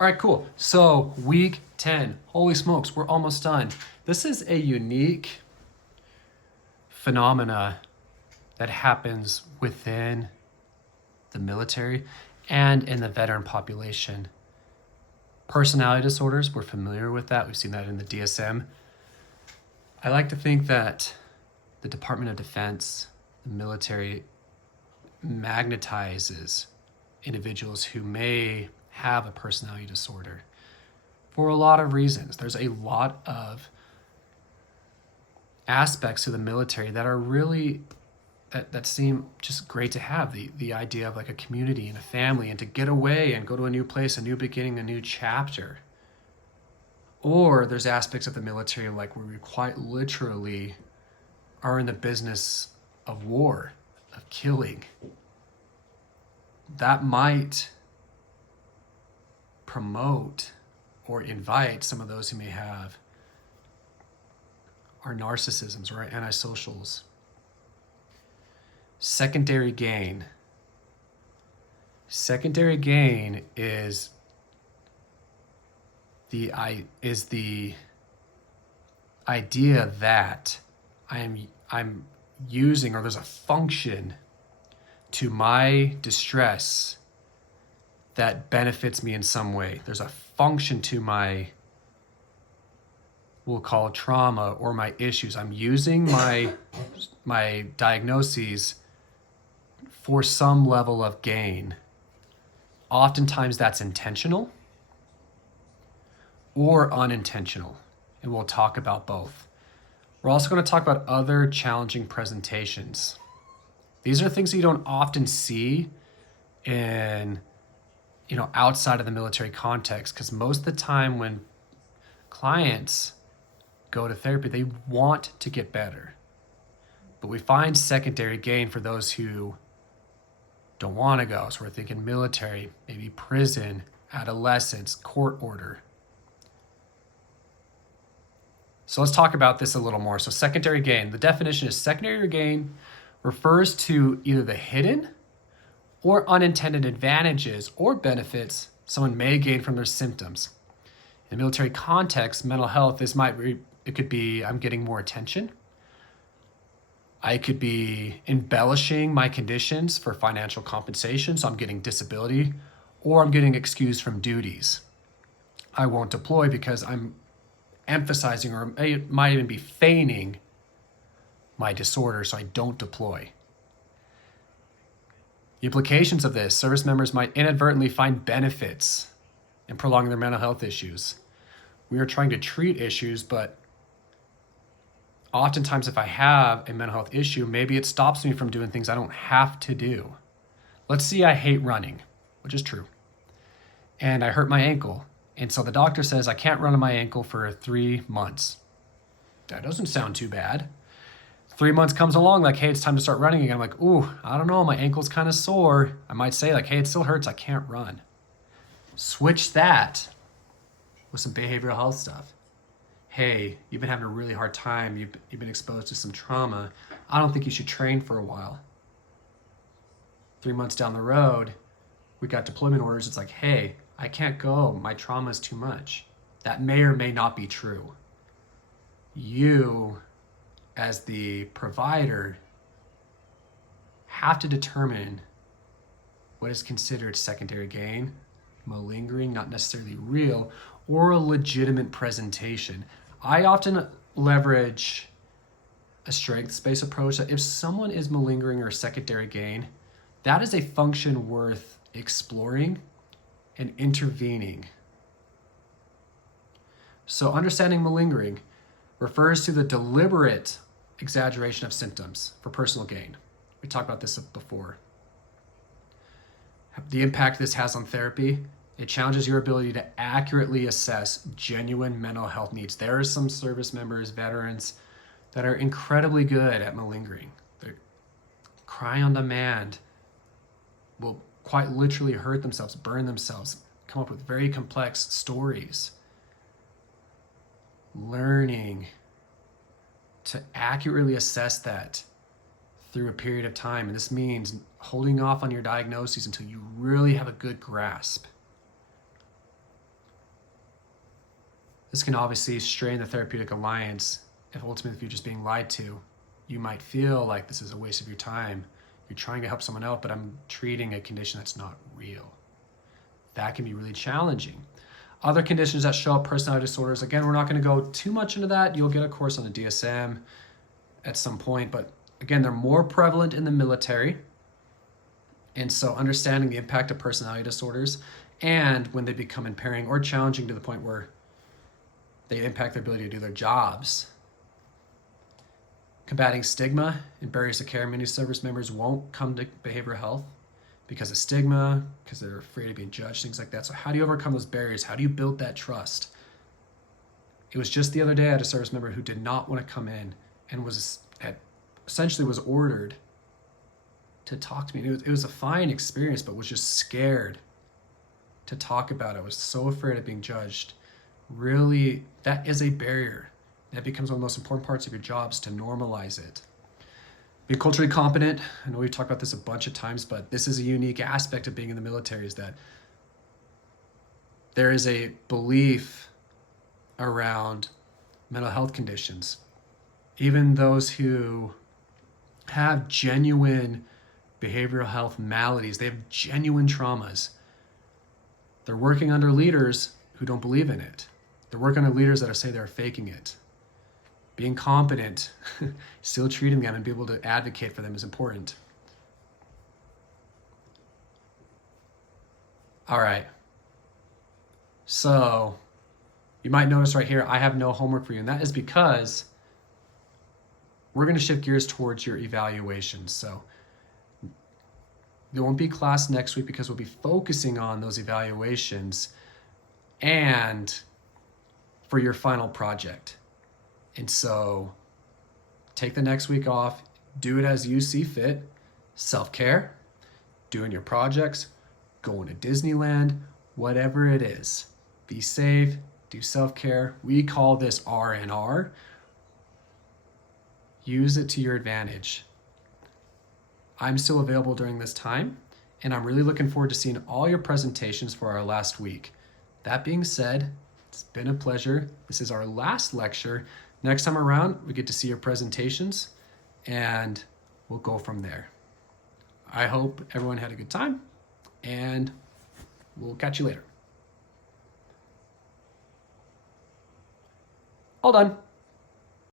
All right, cool. So week 10, holy smokes, we're almost done. This is a unique phenomena that happens within the military and in the veteran population. Personality disorders, we're familiar with that. We've seen that in the DSM. I like to think that the Department of Defense, the military, magnetizes individuals who may have a personality disorder for a lot of reasons. There's a lot of aspects of the military that are really that seem just great to have. The idea of like a community and a family and to get away and go to a new place, a new beginning, a new chapter. Or there's aspects of the military like where we quite literally are in the business of war, of killing. That might promote or invite some of those who may have our narcissisms or our antisocials. Secondary gain. Secondary gain is the idea that I'm using, or there's a function to my distress that benefits me in some way. There's a function to my, we'll call it trauma or my issues. I'm using my diagnoses for some level of gain. Oftentimes that's intentional or unintentional, and we'll talk about both. We're also going to talk about other challenging presentations. These are things that you don't often see in, outside of the military context, because most of the time when clients go to therapy, they want to get better. But we find secondary gain for those who don't want to go. So we're thinking military, maybe prison, adolescence, court order. So let's talk about this a little more. So secondary gain, the definition is secondary gain refers to either the hidden or unintended advantages or benefits someone may gain from their symptoms. In the military context, mental health, it could be I'm getting more attention. I could be embellishing my conditions for financial compensation, so I'm getting disability, or I'm getting excused from duties. I won't deploy because I'm emphasizing, or it might even be feigning, my disorder, so I don't deploy. The implications of this, service members might inadvertently find benefits in prolonging their mental health issues. We are trying to treat issues, but oftentimes if I have a mental health issue, maybe it stops me from doing things I don't have to do. Let's see, I hate running, which is true. And I hurt my ankle. And so the doctor says I can't run on my ankle for 3 months. That doesn't sound too bad. 3 months comes along, like, hey, it's time to start running again. I'm like, ooh, I don't know, my ankle's kind of sore. I might say like, hey, it still hurts, I can't run. Switch that with some behavioral health stuff. Hey, you've been having a really hard time. You've been exposed to some trauma. I don't think you should train for a while. 3 months down the road, we got deployment orders. It's like, hey, I can't go. My trauma is too much. That may or may not be true. You, as the provider, have to determine what is considered secondary gain, malingering, not necessarily real, or a legitimate presentation. I often leverage a strengths-based approach that if someone is malingering or secondary gain, that is a function worth exploring and intervening. So understanding malingering refers to the deliberate exaggeration of symptoms for personal gain. We talked about this before. The impact this has on therapy, it challenges your ability to accurately assess genuine mental health needs. There are some service members, veterans, that are incredibly good at malingering. They cry on demand, will quite literally hurt themselves, burn themselves, come up with very complex stories. Learning to accurately assess that through a period of time. And this means holding off on your diagnoses until you really have a good grasp. This can obviously strain the therapeutic alliance if ultimately if you're just being lied to. You might feel like this is a waste of your time. You're trying to help someone out, but I'm treating a condition that's not real. That can be really challenging. Other conditions that show up, personality disorders, again, we're not going to go too much into that. You'll get a course on the DSM at some point, but again, they're more prevalent in the military. And so understanding the impact of personality disorders and when they become impairing or challenging to the point where they impact their ability to do their jobs. Combating stigma and barriers to care. Many service members won't come to behavioral health because of stigma, because they're afraid of being judged, things like that. So how do you overcome those barriers? How do you build that trust? It was just the other day I had a service member who did not want to come in and essentially was ordered to talk to me. It was a fine experience, but was just scared to talk about it. I was so afraid of being judged. Really, that is a barrier. That becomes one of the most important parts of your jobs, to normalize it. Being culturally competent, I know we've talked about this a bunch of times, but this is a unique aspect of being in the military, is that there is a belief around mental health conditions. Even those who have genuine behavioral health maladies, they have genuine traumas. They're working under leaders who don't believe in it. They're working under leaders that say they're faking it. Being competent, still treating them and be able to advocate for them is important. All right. So you might notice right here, I have no homework for you. And that is because we're going to shift gears towards your evaluations. So there won't be class next week because we'll be focusing on those evaluations and for your final project. And so take the next week off, do it as you see fit, self-care, doing your projects, going to Disneyland, whatever it is. Be safe, do self-care. We call this R&R. Use it to your advantage. I'm still available during this time, and I'm really looking forward to seeing all your presentations for our last week. That being said, it's been a pleasure. This is our last lecture. Next time around, we get to see your presentations, and we'll go from there. I hope everyone had a good time, and we'll catch you later. All done.